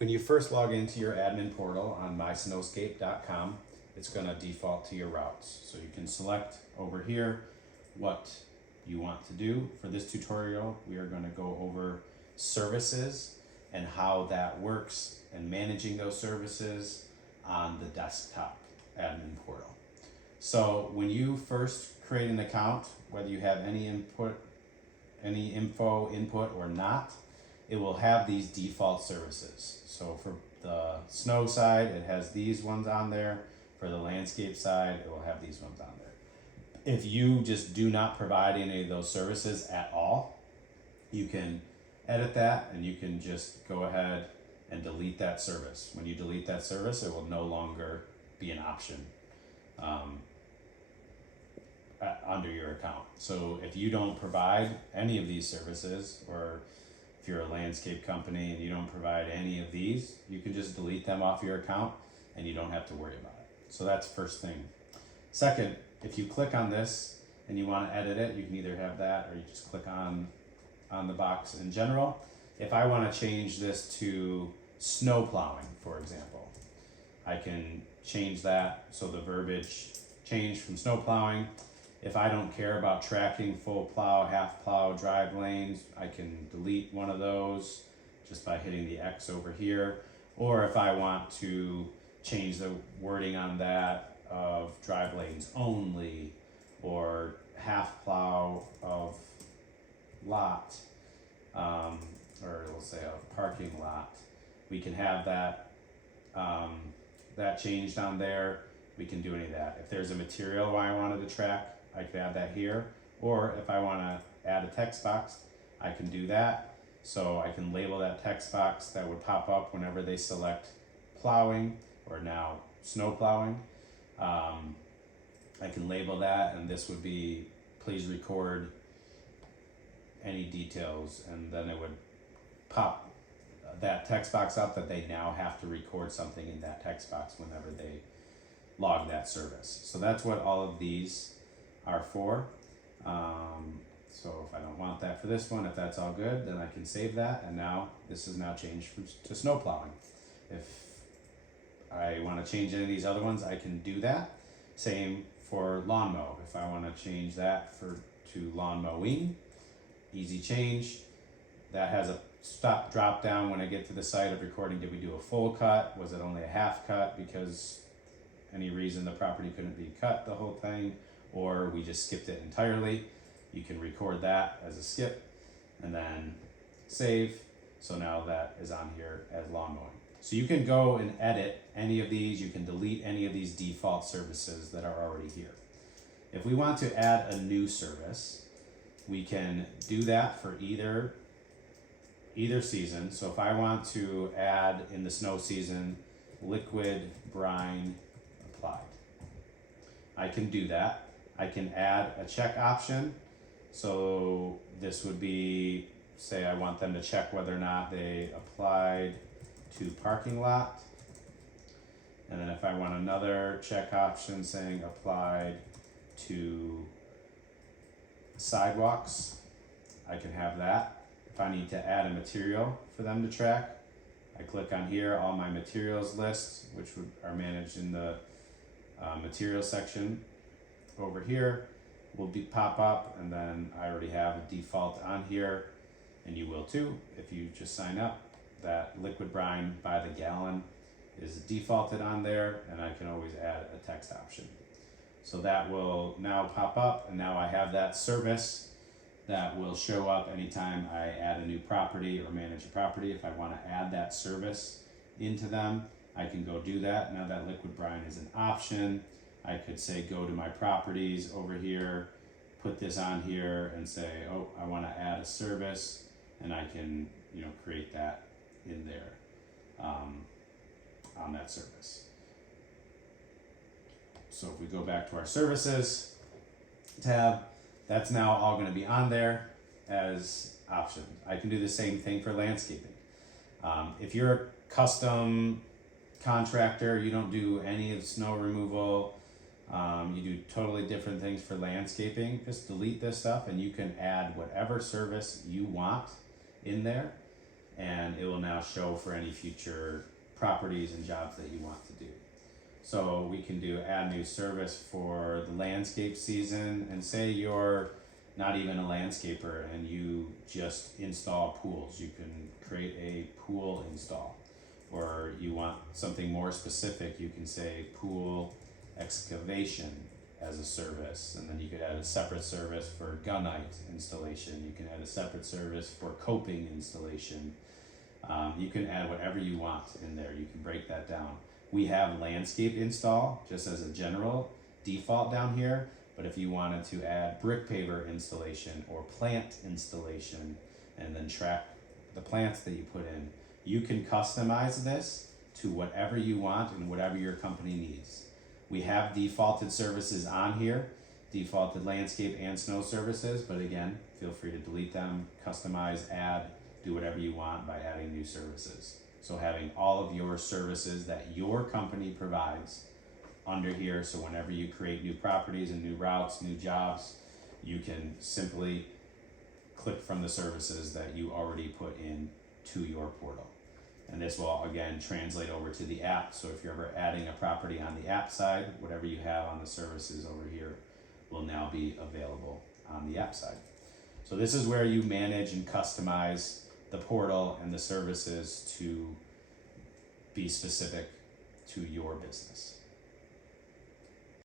When you first log into your admin portal on mysnowscape.com, it's going to default to your routes. So you can select over here what you want to do. For this tutorial, we are going to go over services and how that works and managing those services on the desktop admin portal. So when you first create an account, whether you have any input, any info input or not, it will have these default services. So for the snow side, it has these ones on there. For the landscape side, it will have these ones on there. If you just do not provide any of those services at all, you can edit that and you can just go ahead and delete that service. When you delete that service, it will no longer be an option under your account. So if you don't provide any of these services, or if you're a landscape company and you don't provide any of these, you can just delete them off your account and you don't have to worry about it. So that's first thing. Second, if you click on this and you want to edit it, you can either have that or you just click on the box in general. If I want to change this to snow plowing, for example, I can change that so the verbiage changed from snow plowing. If I don't care about tracking full plow, half plow, drive lanes, I can delete one of those just by hitting the X over here. Or if I want to change the wording on that of drive lanes only, or half plow of lot, or we'll say a parking lot, we can have that that changed on there. We can do any of that. If there's a material I wanted to track, I could add that here. Or if I want to add a text box, I can do that. So I can label that text box that would pop up whenever they select plowing, or now snow plowing. I can label that, and this would be, please record any details, and then it would pop that text box up that they now have to record something in that text box whenever they log that service. So that's what all of these are for. So if I don't want that for this one, if that's all good, then I can save that, and now this is now changed to snow plowing. If I want to change any of these other ones, I can do that. Same for lawn mow. If I want to change that to lawn mowing, easy change. That has a stop drop down when I get to the site of recording. Did we do a full cut? Was it only a half cut because any reason the property couldn't be cut the whole thing, or we just skipped it entirely? You can record that as a skip and then save. So now that is on here as lawn mowing. So you can go and edit any of these. You can delete any of these default services that are already here. If we want to add a new service, we can do that for either season. So if I want to add in the snow season, liquid brine applied, I can do that. I can add a check option. So this would be, say I want them to check whether or not they applied to parking lot. And then if I want another check option saying applied to sidewalks, I can have that. If I need to add a material for them to track, I click on here, all my materials list, which are managed in the material section over here, will pop up, and then I already have a default on here, and you will too if you just sign up. That liquid brine by the gallon is defaulted on there, and I can always add a text option. So that will now pop up, and now I have that service that will show up anytime I add a new property or manage a property. If I want to add that service into them, I can go do that. Now that liquid brine is an option. I could say go to my properties over here, put this on here and say, oh, I want to add a service, and I can, create that in there on that service. So if we go back to our services tab, that's now all going to be on there as options. I can do the same thing for landscaping. If you're a custom contractor, you don't do any of the snow removal, you do totally different things for landscaping, just delete this stuff and you can add whatever service you want in there, and it will now want to show for any future properties and jobs that you want to do. So we can do add new service for the landscape season, and say you're not even a landscaper and you just install pools. You can create a pool install, or you want something more specific, you can say pool excavation as a service, and then you could add a separate service for gunite installation. You can add a separate service for coping installation. You can add whatever you want in there. You can break that down. We have landscape install just as a general default down here, but if you wanted to add brick paver installation or plant installation and then track the plants that you put in, you can customize this to whatever you want and whatever your company needs. We have defaulted services on here, defaulted landscape and snow services, but again, feel free to delete them, customize, add, do whatever you want by adding new services. So having all of your services that your company provides under here, so whenever you create new properties and new routes, new jobs, you can simply click from the services that you already put in to your portal. And this will again translate over to the app. So if you're ever adding a property on the app side, whatever you have on the services over here will now be available on the app side. So this is where you manage and customize the portal and the services to be specific to your business.